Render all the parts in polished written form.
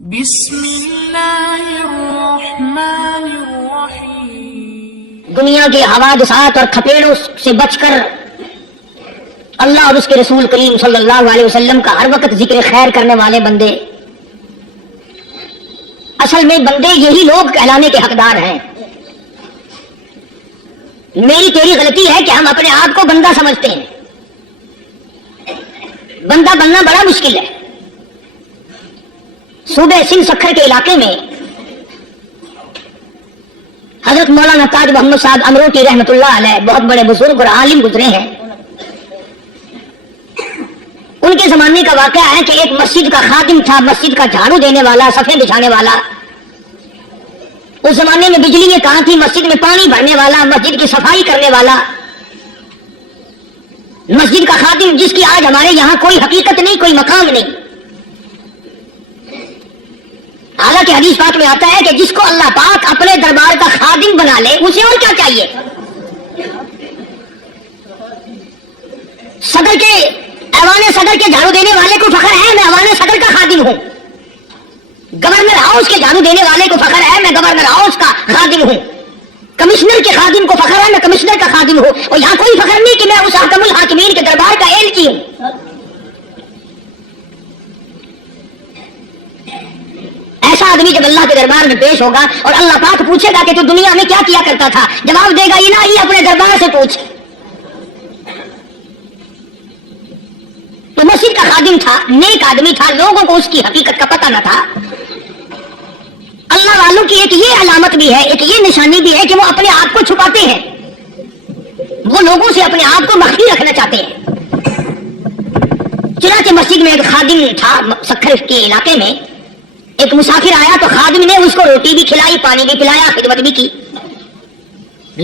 بسم اللہ الرحمن الرحیم۔ دنیا کے حوادثات اور تھپیڑوں سے بچ کر اللہ اور اس کے رسول کریم صلی اللہ علیہ وسلم کا ہر وقت ذکر خیر کرنے والے بندے، اصل میں بندے یہی لوگ کہلانے کے حقدار ہیں۔ میری تیری غلطی ہے کہ ہم اپنے آپ کو بندہ سمجھتے ہیں۔ بندہ بننا بڑا مشکل ہے۔ صوبے سندھ سکھر کے علاقے میں حضرت مولانا تاج محمد صاحب امروٹی رحمۃ اللہ علیہ بہت بڑے بزرگ اور عالم گزرے ہیں۔ ان کے زمانے کا واقعہ ہے کہ ایک مسجد کا خادم تھا، مسجد کا جھاڑو دینے والا، صفے بچھانے والا۔ اس زمانے میں بجلی کہاں تھی، مسجد میں پانی بھرنے والا، مسجد کی صفائی کرنے والا، مسجد کا خادم جس کی آج ہمارے یہاں کوئی حقیقت نہیں، کوئی مقام نہیں۔ حالانکہ حدیث پاک میں آتا ہے کہ جس کو اللہ پاک اپنے دربار کا خادم بنا لے اسے اور کیا چاہیے۔ صدر کے ایوان صدر کے جھاڑو دینے والے کو فخر ہے میں ایوان صدر کا خادم ہوں، گورنر ہاؤس کے جھاڑو دینے والے کو فخر ہے میں گورنر ہاؤس کا خادم ہوں، کمشنر کے خادم کو فخر ہے میں کمشنر کا خادم ہوں، اور یہاں کوئی فخر نہیں کہ میں اس حاکم الحاکمین کے دربار کا ایلچی ہوں۔ ایسا آدمی جب اللہ کے دربار میں پیش ہوگا اور اللہ پاک پوچھے گا کہ تو دنیا میں کیا کیا کرتا تھا، جواب دے گا الہی اپنے دربار سے پوچھ۔ تو مسجد کا خادم تھا، نیک آدمی تھا، لوگوں کو اس کی حقیقت کا پتہ نہ تھا۔ اللہ والوں کی ایک یہ علامت بھی ہے، ایک یہ نشانی بھی ہے کہ وہ اپنے آپ کو چھپاتے ہیں، وہ لوگوں سے اپنے آپ کو مخفی رکھنا چاہتے ہیں۔ چنانچہ مسجد میں ایک خادم تھا، سکھر کے علاقے میں ایک مسافر آیا تو خادم نے اس کو روٹی بھی کھلائی، پانی بھی پلایا، خدمت بھی کی،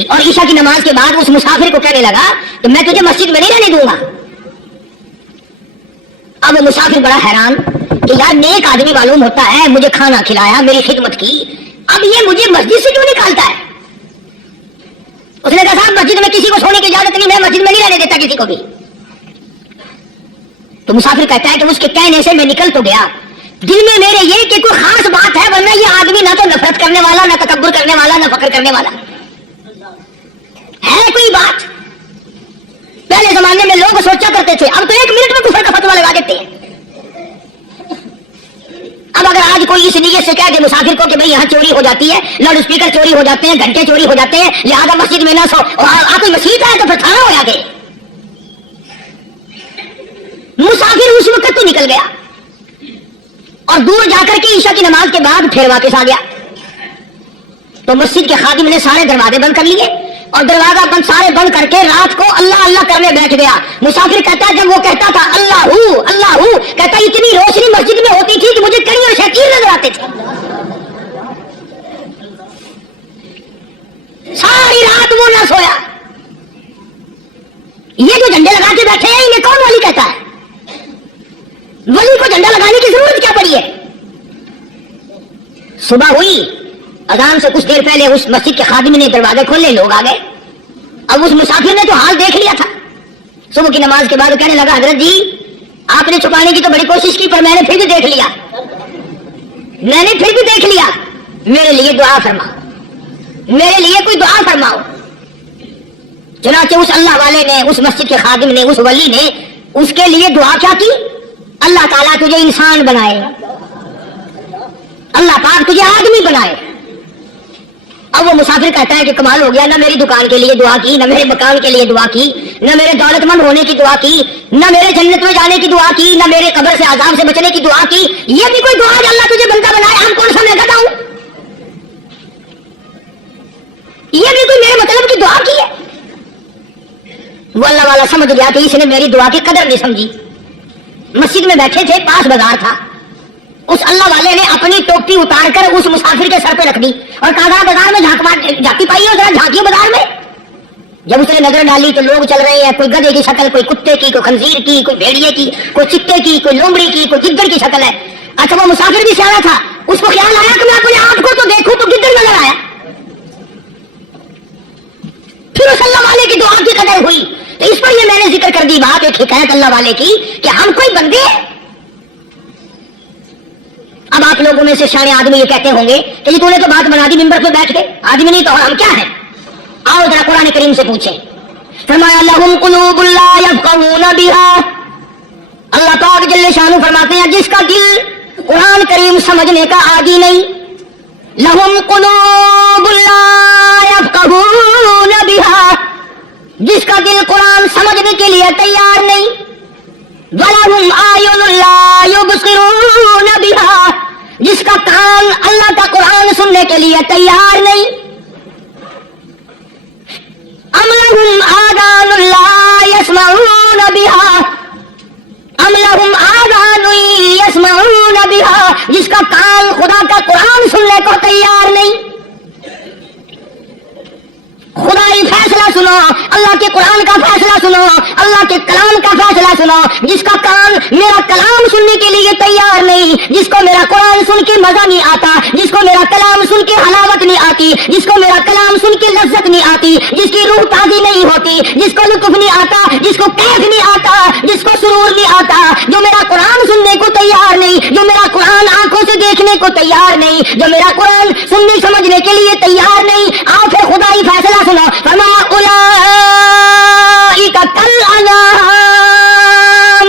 اور عشاء کی نماز کے بعد اس مسافر کو کہنے لگا کہ میں تجھے مسجد میں نہیں رہنے دوں گا۔ اب وہ مسافر بڑا حیران کہ یار نیک آدمی معلوم ہوتا ہے، مجھے کھانا کھلایا، میری خدمت کی، اب یہ مجھے مسجد سے کیوں نکالتا ہے؟ اس نے کہا صاحب مسجد میں کسی کو سونے کی اجازت نہیں، میں مسجد میں نہیں رہنے دیتا کسی کو بھی۔ تو مسافر کہتا ہے کہ اس کے کہنے سے میں نکل تو گیا، دل میں میرے یہ کہ کوئی خاص بات ہے، ورنہ یہ آدمی نہ تو نفرت کرنے والا، نہ تکبر کرنے والا، نہ فخر کرنے والا ہے کوئی بات۔ پہلے زمانے میں لوگ سوچا کرتے تھے، اب تو ایک منٹ میں کفر کا فتویٰ لگا دیتے ہیں۔ اب اگر آج کوئی اس نیت سے کہہ دے مسافر کو کہ بھئی یہاں چوری ہو جاتی ہے، لاؤڈ اسپیکر چوری ہو جاتے ہیں، گھنٹے چوری ہو جاتے ہیں، لہٰذا مسجد میں نہ سو، اور کوئی مسجد ہے تو پھر تھانہ ہو جاتے۔ مسافر اس وقت تو نکل گیا اور دور جا کر کے عشاء کی نماز کے بعد پھر واپس آ گیا۔ تو مسجد کے خادم نے سارے دروازے بند کر لیے اور دروازہ بند سارے بند کر کے رات کو اللہ اللہ کرنے بیٹھ گیا۔ مسافر کہتا جب وہ کہتا تھا اللہ ہو اللہ ہو، کہتا اتنی روشنی مسجد میں ہوتی تھی کہ مجھے کئی اور شیطان نظر آتے تھے۔ ساری رات وہ نہ سویا۔ یہ جو جھنڈے لگا کے بیٹھے ہیں انہیں کون ولی کہتا ہے؟ ولی کو جھنڈا لگانے کی ضرورت کیا پڑی ہے؟ صبح ہوئی، اذان سے کچھ دیر پہلے اس مسجد کے خادم نے دروازے کھولے، لوگ آ گئے۔ اب اس مسافر نے تو حال دیکھ لیا تھا۔ صبح کی نماز کے بعد کہنے لگا حضرت جی آپ نے چھپانے کی تو بڑی کوشش کی پر میں نے پھر بھی دیکھ لیا، میرے لیے دعا فرماؤ، میرے لیے کوئی دعا فرماؤ۔ چنانچہ اس اللہ والے نے، اس مسجد کے خادم نے، اس ولی نے اس کے لیے دعا کیا کی؟ اللہ تعالیٰ تجھے انسان بنائے، اللہ پاک تجھے آدمی بنائے۔ اب وہ مسافر کہتا ہے کہ کمال ہو گیا، نہ میری دکان کے لیے دعا کی، نہ میرے مکان کے لیے دعا کی، نہ میرے دولت مند ہونے کی دعا کی، نہ میرے جنت میں جانے کی دعا کی، نہ میرے قبر سے عذاب سے بچنے کی دعا کی۔ یہ بھی کوئی دعا کہ اللہ تجھے بندہ بنائے؟ ہم کون سا میں گدھا ہوں؟ یہ بھی کوئی میرے مطلب کی دعا کی ہے؟ وہ اللہ والا سمجھ گیا کہ اس نے میری دعا کی قدر نہیں سمجھی۔ مسجد میں بیٹھے تھے، پاس بازار تھا، اس اللہ والے نے اپنی ٹوپی اتار کر اس مسافر کے سر پہ رکھ دی اور کہا ذرا بازار میں جھانکی پائی ہو، ذرا جھانکیو بازار میں۔ جب اس نے نظر ڈالی تو لوگ چل رہے ہیں، کوئی گدھے کی شکل، کوئی کتے کی، کوئی خنزیر کی، کوئی بھیڑیے کی، کوئی چتے کی، کوئی لومڑی کی، کوئی گدڑ کی شکل ہے۔ اچھا وہ مسافر بھی سیاح تھا، اس کو خیال آیا کہ میں اپنے آپ کو تو دیکھوں تو گدڑ نظر آیا۔ پھر اس اللہ والے کی دعا کی قدر ہوئی۔ تو اس پر یہ میں نے ذکر کر دی بات، ایک حکایت اللہ والے کی کہ ہم کوئی بندے، اب अब आप लोगों में से सारे आदमी ये कहते होंगे कि जी तूने तो बात बना दी मिंबर पे बैठ के, आदमी नहीं तो हम क्या है? आओ जरा कुरान करीम से पूछें। फरमाया लहुम कुलूबुन ला यफ़क़हूना बिहा, अल्लाह पाक जल्ले शानु फरमाते हैं जिसका दिल कुरान करीम समझने का आदी नहीं, लहुम कुलूबुन ला यफ़क़हूना बिहा, जिसका दिल कुरान समझने के लिए तैयार नहीं, वलहुम आयुनुन ला युबसिरूना बिहा, जिसका कान अल्लाह का कुरान सुनने के लिए तैयार नहीं, अम लहुम आज़ानुन ला यस्मऊना बिहा, अम लहुम आज़ानुन यस्मऊना बिहा, जिसका कान खुदा का कुरान सुनने को तैयार नहीं। खुदाई फैसला सुनो, अल्लाह के कुरान का फैसला सुनो, अल्लाह के कलाम का फैसला सुनो। जिसका कान मेरा कलाम सुनने के लिए तैयार नहीं, जिसको मेरा कुरान सुन के मजा नहीं आता, जिसको मेरा कलाम सुन के हलावत नहीं आती, जिसको मेरा कलाम सुन के लज्जत नहीं आती, जिसकी रूह ताज़ी नहीं होती, जिसको लुत्फ नहीं आता, जिसको कैफ नहीं आता, जिसको सुरूर नहीं आता, जो मेरा कुरान सुनने को तैयार नहीं, जो मेरा कुरान आंखों से देखने को तैयार नहीं, जो मेरा कुरान सुनने समझने के लिए तैयार नहीं, आओ फिर खुदाई फैसला सुनो। फरमाया उलाइका कल अनाम,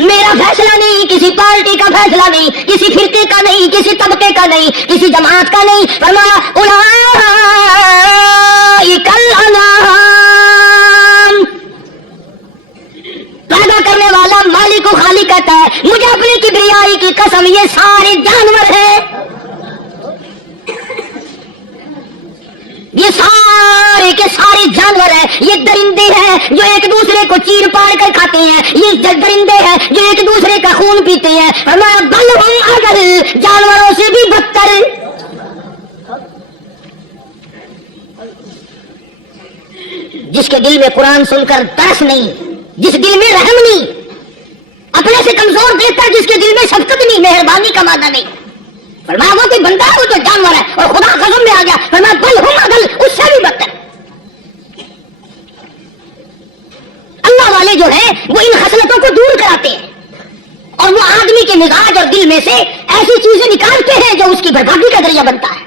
मेरा फैसला नहीं, किसी पार्टी का फैसला नहीं, किसी फिरके का नहीं, किसी तबके का नहीं, किसी जमात का नहीं। फरमाया उलाइका कल अनाम, पैदा करने वाला मालिक को खाली कहता है, मुझे अपनी किबरियाई की कसम ये सारे जानवर हैं, ये सारे के सारे जानवर हैं, ये दरिंदे हैं जो एक दूसरे को चीर पाड़ कर खाते हैं, ये दरिंदे हैं जो एक दूसरे का खून पीते हैं। हमारा बल हम अगर जानवरों से भी बदतर। जिसके दिल में कुरान सुनकर तरस नहीं, जिस दिल में रहम नहीं, अपने से कमजोर देखकर जिसके दिल में शफकत नहीं, मेहरबानी का मादा नहीं। फरमाया वो कोई बंदा है, वो तो जानवर है, और खुदा कसम में आ गया। फरमाया बल हम अगल, उससे भी बदतर। अल्लाह वाले जो है वो इन खसलतों को दूर कराते हैं, और वो आदमी के मिजाज और दिल में से ऐसी चीजें निकालते हैं जो उसकी बर्बादी का जरिया बनता है।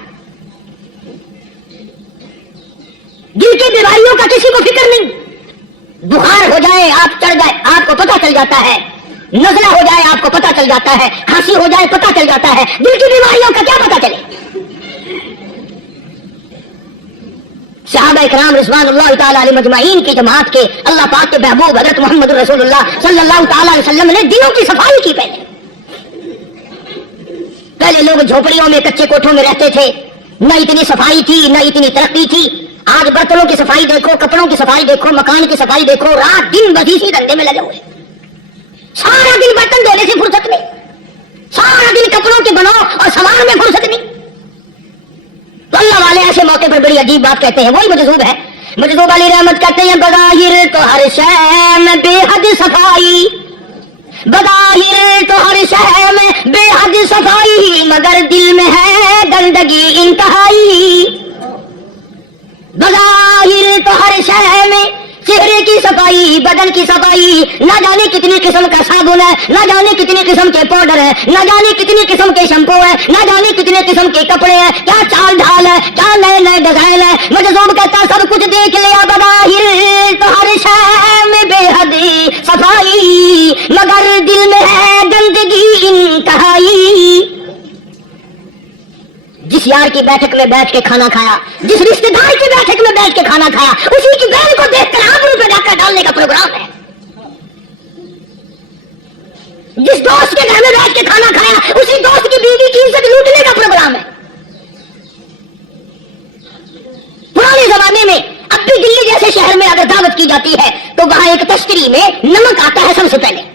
दिल की बीमारियों का किसी को फिक्र नहीं, बुखार हो जाए, आप चढ़ जाए, आपको पता चल जाता है, नज़ला हो जाए आपको पता चल जाता है, खांसी हो जाए पता चल जाता है, दिल की बीमारियों का क्या पता चले। सहाबा इकराम रिज़वानुल्लाह तआला अलैहिम अजमाइन की जमात के अल्लाह पाक के महबूब हज़रत मोहम्मद रसूलुल्लाह सल्लल्लाहु तआला अलैहि वसल्लम ने दिलों की सफाई की। पहले लोग झोपड़ियों में कच्चे कोठों में रहते थे, न इतनी सफाई थी, न इतनी तरक्की थी। आज बर्तनों की सफाई देखो, कपड़ों की सफाई देखो, मकान की सफाई देखो, रात दिन बस इसी धंधे में लगे हुए। सारा दिन बर्तन धोने से फुर्सत नहीं, सारा दिन कपड़ों के बनाओ और सवार में फुर्सत नहीं। तो अल्लाह वाले ऐसे मौके पर बड़ी अजीब बात कहते हैं। वही मजज़ूब है, मजज़ूब अली रहमत कहते हैं, बज़ाहिर तो हर शय में बेहद सफाई, बज़ाहिर तो हर शय में बेहद सफाई, मगर दिल में है गंदगी इंतहाई। बज़ाहिर तो हर शय में चेहरे की सफाई, बदन की सफाई, न जाने कितनी किस्म का साबुन है, न जाने कितनी किस्म के पाउडर है, न जाने कितनी किस्म के शैम्पू है, न जाने कितने किस्म के कपड़े हैं, क्या चाल ढाल है, क्या नए नए डिजाइन है। मजज़ूब कहता सब कुछ देख लिया, बज़ाहिर तो हर शय में बेहद सफाई, मगर दिल में है गंदगी इंतहाई। जिस यार की बैठक में बैठ के खाना खाया, जिस रिश्तेदार की बैठक में बैठ के खाना खाया, उसी की बहन को देखकर आबरू पे डाका डालने का प्रोग्राम है। जिस दोस्त के घर में बैठ के खाना खाया, उसी दोस्त की बीवी की इज्जत लूटने का प्रोग्राम है। पुराने जमाने में, अब भी दिल्ली जैसे शहर में अगर दावत की जाती है तो वहां एक तश्तरी में नमक आता है सबसे पहले।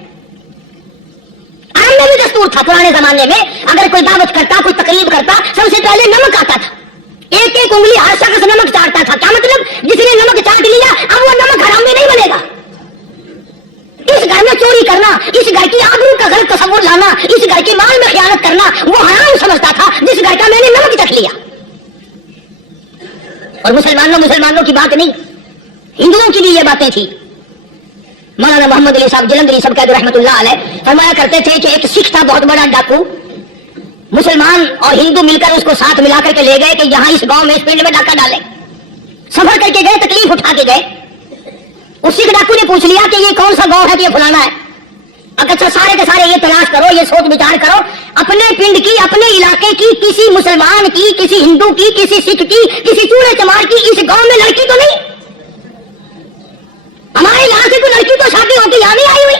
में भी दस्तूर था पुराने जमाने में, अगर कोई दावत करता, कोई तकरीब करता, सबसे पहले नमक आता था। एक एक उंगली हर शख्स नमक चाटता था। क्या मतलब? जिसने नमक चाट लिया अब वो नमक हरामी नहीं बनेगा। इस घर में चोरी करना, इस घर की आबरू का गलत तस्वुर लाना, इस घर के माल में खयानत करना वो हराम समझता था जिस घर का मैंने नमक चख लिया। और मुसलमानों की बात नहीं, हिंदुओं की भी ये बातें थी। मौलाना मोहम्मद अली साहब जलंधरी सब कहते रहमतुल्लाह अलैह फरमाया करते थे कि एक सिख था बहुत बड़ा डाकू, मुसलमान और हिंदू मिलकर उसको साथ मिलाकर के ले गए कि यहाँ इस गांव में इस पिंड में डाका डाले। सफर करके गए, तकलीफ उठा के गए। उस सिख डाकू ने पूछ लिया कि ये कौन सा गांव है कि ये फलाना है। अच्छा सारे के सारे ये तलाश करो, ये सोच विचार करो, अपने पिंड की, अपने इलाके की, किसी मुसलमान की, किसी हिंदू की, किसी सिख की, किसी चूड़े चमार की इस गांव में लड़की तो नहीं। हमारे यहाँ से कोई लड़की तो शादी होकर यहाँ नहीं आई हुई।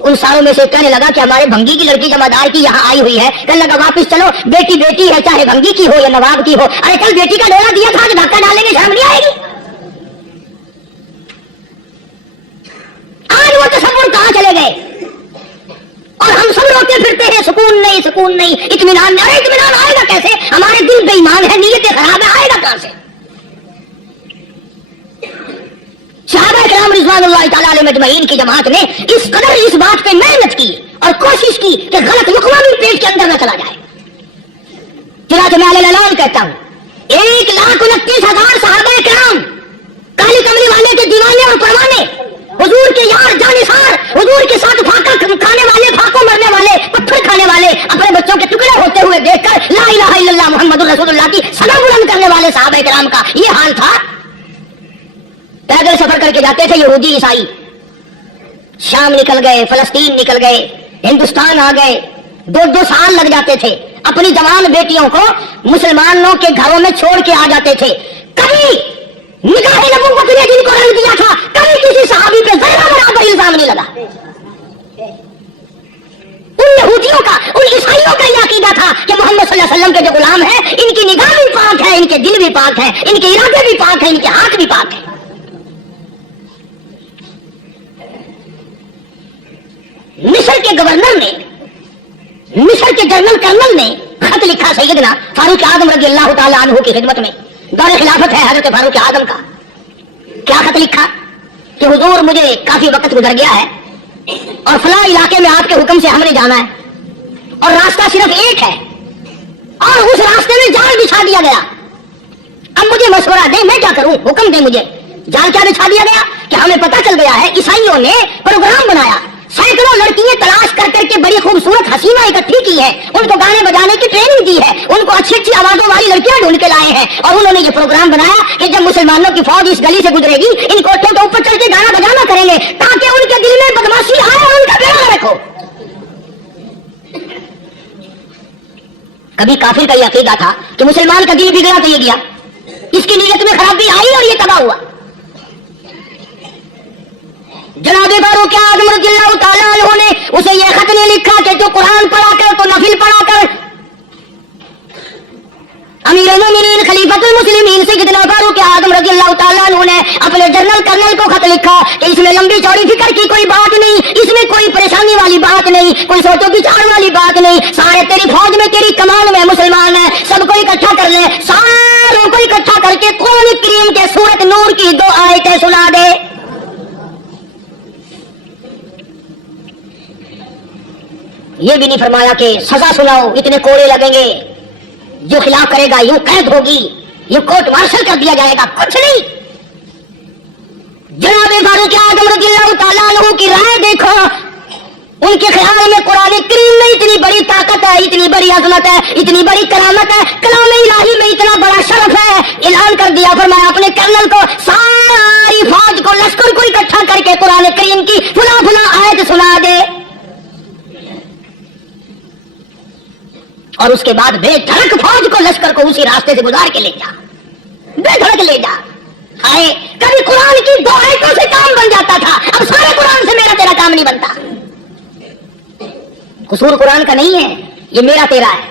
उन सारों में से कहने लगा कि हमारे भंगी की लड़की जमादार की यहाँ आई हुई है। कहने लगा वापिस चलो, बेटी बेटी है, चाहे भंगी की हो या नवाब की हो। अरे कल बेटी का डोला दिया था कि धक्का डालेंगे शर्म नहीं आएगी। आज वो तसव्वुर कहाँ चले गए और हम सब रोते फिरते हैं सुकून नहीं, सुकून नहीं, इत्मीनान नहीं। अरे इत्मीनान आएगा कैसे? हमारे दिल बेईमान है, नीयतें खराब है, आएगा कहां से? सहाबा किराम रिज़वानुल्लाह तआला अलैहिम अजमईन की जमात ने इस कदर इस बात पे मेहनत की और कोशिश की कि गलत लुक़मा भी पेट के अंदर न चला जाए। चुनांचे मैं अल-अलाल कहता हूं 1,29,000 सहाबा किराम काली कमली वाले के दीवाने और परवाने, हुजूर के यार जानिसार, हुजूर के साथ फाका खाने वाले, फाको मरने वाले, पत्थर खाने वाले, अपने बच्चों के टुकड़े होते हुए देखकर ला इलाहा इल्लल्लाह मुहम्मदुर रसूलुल्लाह की सना बुलंद करने वाले सहाबा किराम का ये हाल था। पैदल सफर करके जाते थे यहूदी ईसाई, शाम निकल गए, फलस्तीन निकल गए, हिंदुस्तान आ गए, 2-2 साल लग जाते थे। अपनी जवान बेटियों को मुसलमानों के घरों में छोड़ के आ जाते थे। कभी निगाहे नबूवत ने जिनको रंग दिया था, कभी किसी सहाबी पे जरा बराबर इल्जाम नहीं लगा। उन यहूदियों का, उन ईसाइयों का यह अकीदा था कि मोहम्मद सल्लल्लाहु अलैहि वसल्लम के जो गुलाम हैं, इनकी निगाह भी पाक है, इनके दिल भी पाक है, इनके इरादे भी पाक है, इनके हाथ भी पाक है। मिस्र के गवर्नर ने, मिस्र के जनरल कर्नल ने खत लिखा सैयदना फारूक आजम रज़ी अल्लाह तआला अन्हु की खिदमत में। दौर खिलाफत है हजरत फारूक आजम का। क्या खत लिखा कि हुजूर मुझे काफी वक्त गुजर गया है और फला इलाके में आपके हुक्म से हमने जाना है और रास्ता सिर्फ एक है और उस रास्ते में जाल बिछा दिया गया। अब मुझे मशवरा दे, मैं क्या करूं, हुक्म दे मुझे। जाल क्या बिछा दिया गया कि हमें पता चल गया है ईसाइयों ने प्रोग्राम बनाया, सैकड़ों लड़कियां तलाश कर करके बड़ी खूबसूरत हसीना इकट्ठी की है, उनको गाने बजाने की ट्रेनिंग दी है, उनको अच्छी अच्छी आवाजों वाली लड़कियां ढूंढ के लाए हैं और उन्होंने ये प्रोग्राम बनाया कि जब मुसलमानों की फौज इस गली से गुजरेगी, इन कोठों के ऊपर चढ़ के गाना बजाना करेंगे ताकि उनके दिल में बदमाशी आए और उनका बेड़ा रखो। कभी काफिर का यह अकीदा था कि मुसलमान का दिल बिगड़ा तो ये गया, इसकी नीयत में खराबी आई और ये तबाह हुआ। जनाबे फारूक आज़म रज़ियल्लाहु ताला अन्हु ने उसे यह खत नहीं लिखा कि जो कुरान पढ़ा कर तो नफिल पढ़ा कर। अमीरुल मोमिनीन खलीफतुल मुस्लिमीन सैयदना फारूक आज़म रज़ियल्लाहु ताला अन्हु ने अपने जनरल कर्नल को खत लिखा कि इसमें लंबी चौड़ी फिक्र की कोई बात नहीं, इसमें कोई परेशानी वाली बात नहीं, कोई सोचो विचार वाली बात नहीं। सारे तेरी फौज में, तेरी कमान में मुसलमान है, सबको इकट्ठा कर ले, सारों को इकट्ठा करके कुरान करीम के सूरत नूर की 2 आयतें सुना दे। ये भी नहीं फरमाया कि सजा सुनाओ, इतने कोड़े लगेंगे, जो खिलाफ करेगा यूं कैद होगी, यूं कोर्ट मार्शल कर दिया जाएगा, कुछ नहीं। जनाबे फारूक आज़म रज़ियल्लाहु ताला अन्हु की राय देखो, उनके ख्याल में कुरान करीम में इतनी बड़ी ताकत है, इतनी बड़ी अजमत है, इतनी बड़ी करामत है, कलाम इलाही में इतना बड़ा शरफ है। ऐलान कर दिया, फरमाया अपने कर्नल को सारी फौज को, लश्कर को इकट्ठा करके कुरान करीम की फुला फुला आयत सुना दे और उसके बाद बेधड़क फौज को, लश्कर को उसी रास्ते से गुजार के ले जा, बेधड़क ले जा। हाय, कभी कुरान की 2 आयतों से काम बन जाता था, अब सारे कुरान से मेरा तेरा काम नहीं बनता। कसूर कुरान का नहीं है, ये मेरा तेरा है।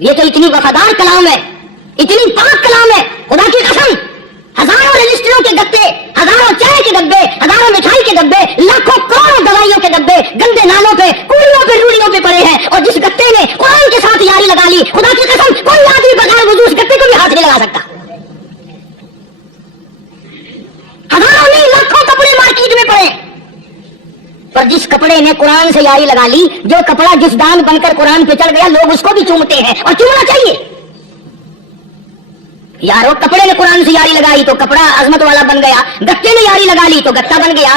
ये तो इतनी वफादार कलाम है, इतनी पाक कलाम है, खुदा की कसम। हजारों रजिस्टरों के गत्ते, हजारों चाय के डब्बे, हजारों मिठाई के डब्बे, लाखों करोड़ों दवाइयों के डब्बे गंदे नालों पे, कूड़ियों पे, रूड़ियों पे पड़े हैं और जिस गत्ते ने कुरान के साथ यारी लगा ली, खुदा की कसम कोई आदमी बगैर वुजू उस गत्ते को भी हाथ नहीं लगा सकता। हजारों नहीं, लाखों कपड़े मार्केट में पड़े, पर जिस कपड़े ने कुरान से यारी लगा ली, जो कपड़ा जिस दान बनकर कुरान पे चढ़ गया, लोग उसको भी चूमते हैं और चूमना चाहिए। यारो कपड़े ने कुरान से यारी लगाई तो कपड़ा अजमत वाला बन गया, गत्ते ने यारी लगा ली तो गत्ता बन गया।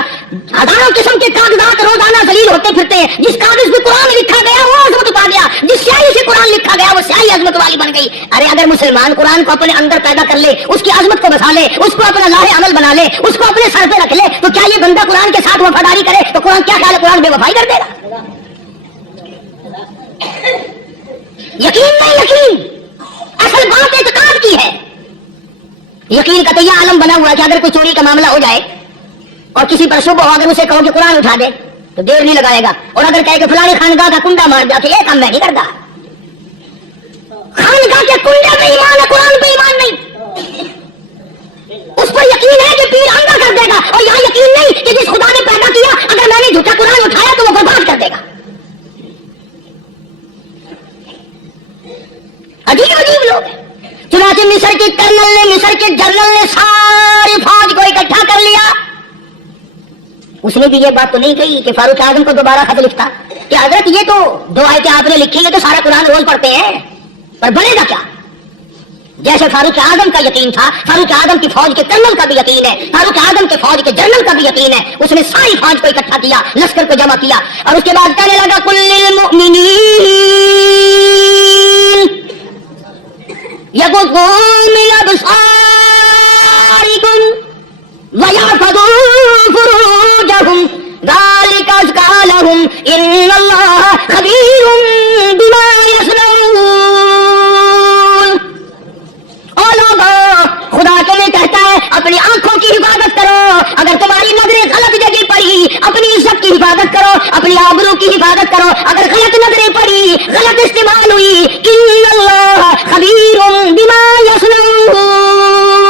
हजारों किस्म के कागजात रोजाना जलील होते फिरते हैं, जिस कागज पे कुरान लिखा गया वो अजमत पा गया, जिस स्याही से कुरान लिखा गया वो स्याही अजमत वाली बन गई। अरे अगर मुसलमान कुरान को अपने अंदर पैदा कर ले, उसकी अजमत को बसा ले, उसको अपना लाहे अमल बना ले, उसको अपने सर पे रख ले, तो क्या ये बंदा कुरान के साथ वफादारी करे? तो कुरान क्या ख्याल है, कुरान बेवफाई कर देगा? यकीन नहीं, यकीन असल बात एतकाद की है। यकीन का तो यह आलम बना हुआ है कि अगर कोई चोरी का मामला हो जाए और किसी पर शुभ हो, अगर उसे कहो कि कुरान उठा दे तो देर नहीं लगाएगा, और अगर कहे कि फलानी खानगाह का कुंडा मार जाके ये काम मैं नहीं करता। खानगाह के कुंडे पे ईमान है, कुरान पे ईमान नहीं। उस पर यकीन है कि पीर अंधा कर देगा, और यहाँ यकीन नहीं कि जिस खुदा ने पैदा किया अगर मैंने झूठा कुरान उठाया तो वो बर्बाद कर देगा। अजीब अजीब लोग हैं। चुनाचे मिस्र के कर्नल ने, मिस्र के जनरल ने सारी फौज को इकट्ठा कर लिया। उसने भी ये बात तो नहीं कही कि फारूक आजम को दोबारा खत लिखता कि हजरत ये तो दो आयतें आपने लिखी है तो सारा कुरान रोज पढ़ते हैं, पर बनेगा क्या? जैसे फारूक आजम का यकीन था, फारूक आजम की फौज के कर्नल का भी यकीन है, फारूक आजम के फौज के जनरल का भी यकीन है। उसने सारी फौज को इकट्ठा किया, लश्कर को जमा किया, और उसके बाद कहने लगा कुल्लिल मुमिनीन यग़ुद्दू मिन अबसारिकुम व यहफ़ज़ू फ़ुरूजहुम ज़ालिका अज़्का लहुम इन्नल्लाह ख़बीरुम बिमा यस्नऊन। ओ लोगों, खुदा के लिए कहता है अपनी आंखों की हिफाजत करो। अगर तुम्हारी नजरें गलत जगह पड़ी, अपनी इज्जत की हिफाजत करो, अपनी आबरू की हिफाजत करो। अगर गलत नजरें पड़ी, गलत इस्तेमाल हुई, इन्नल्लाह ख़बीरुम बिमा यस्नऊन।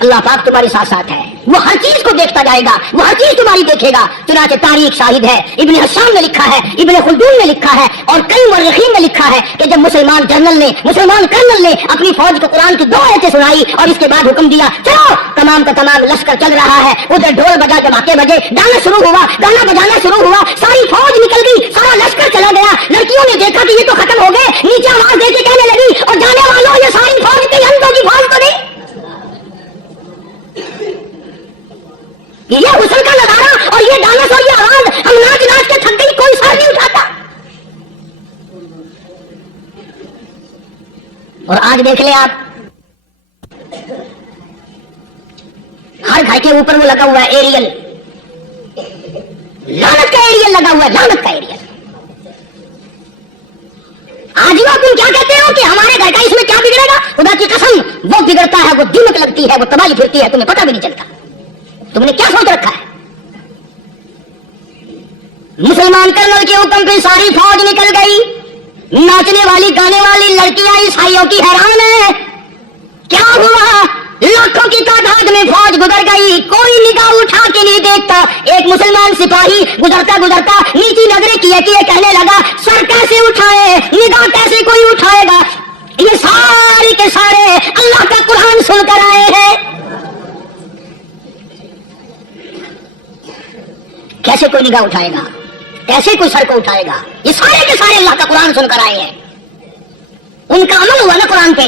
अल्लाह पाक तुम्हारे साथ साथ है, वो हर चीज को देखता जाएगा, वो हर चीज तुम्हारी देखेगा। चुनाचे तारीख शाहिद है, इब्न हशाम ने लिखा है, इब्न खुल्दून ने लिखा है, और कई मुर्रिखीन ने लिखा है कि जब मुसलमान जनरल ने, मुसलमान कर्नल ने अपनी फौज को कुरान की 2 आयतें सुनाई और इसके बाद हुक्म दिया चलो, तमाम का तमाम लश्कर चल रहा है। उधर ढोल बजा, धमाके बजे, गाना शुरू हुआ, गाना बजाना शुरू हुआ, सारी फौज निकल गई, सारा लश्कर चला गया। लड़कियों ने देखा कि ये तो खत्म हो गए, नीचे आवाज देके कहने लगी और जाने वालों ये सारी फौज कई अंधों की फौज तो नहीं। ये हुस्न का नजारा और ये डांस और ये आवाज, हम नाच नाच के थक गई, कोई सर नहीं उठाता। और आज देख ले आप, हर घर के ऊपर वो लगा हुआ है एरियल, लानत का एरियल लगा हुआ है, लानत का एरियल। आज ही तुम क्या कहते हो कि हमारे घर का इसमें क्या बिगड़ेगा? खुदा की कसम, वो बिगड़ता है, वो दीमक लगती है, वो तबाही फिरती है, तुम्हें पता भी नहीं चलता। तुमने क्या सोच रखा है? मुसलमान कर्नल के हुक्म पे सारी फौज निकल गई। नाचने वाली, गाने वाली लड़कियां ईसाइयों की हैरान है। क्या हुआ? लाखों की तादाद में फौज गुजर गई, कोई निगाह उठा के नहीं देखता। एक मुसलमान सिपाही गुजरता गुजरता नीची नजरें किए किए कहने लगा सर कैसे उठाए, निगाह कैसे कोई उठाएगा? ये सारे के सारे अल्लाह का कुरान सुनकर आए हैं। कैसे कोई निगाह उठाएगा, कैसे कोई सर को उठाएगा? ये सारे के सारे अल्लाह का कुरान सुनकर आए हैं। उनका अमल हुआ ना कुरान पे,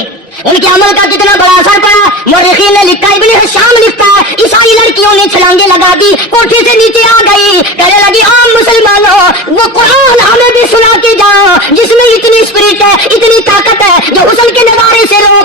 उनके अमल का कितना बड़ा असर पड़ा। मुर्रिखीन ने लिखा, इब्न हशाम लिखता है, ईसाई लड़कियों ने छलांगे लगा दी, कोठे से नीचे आ गई, कहने लगी आम मुसलमानों वो कुरान हमें भी सुना के जाओ जिसमें इतनी स्पिरिट है, इतनी ताकत है, जो हुस्न के नजारे से लोग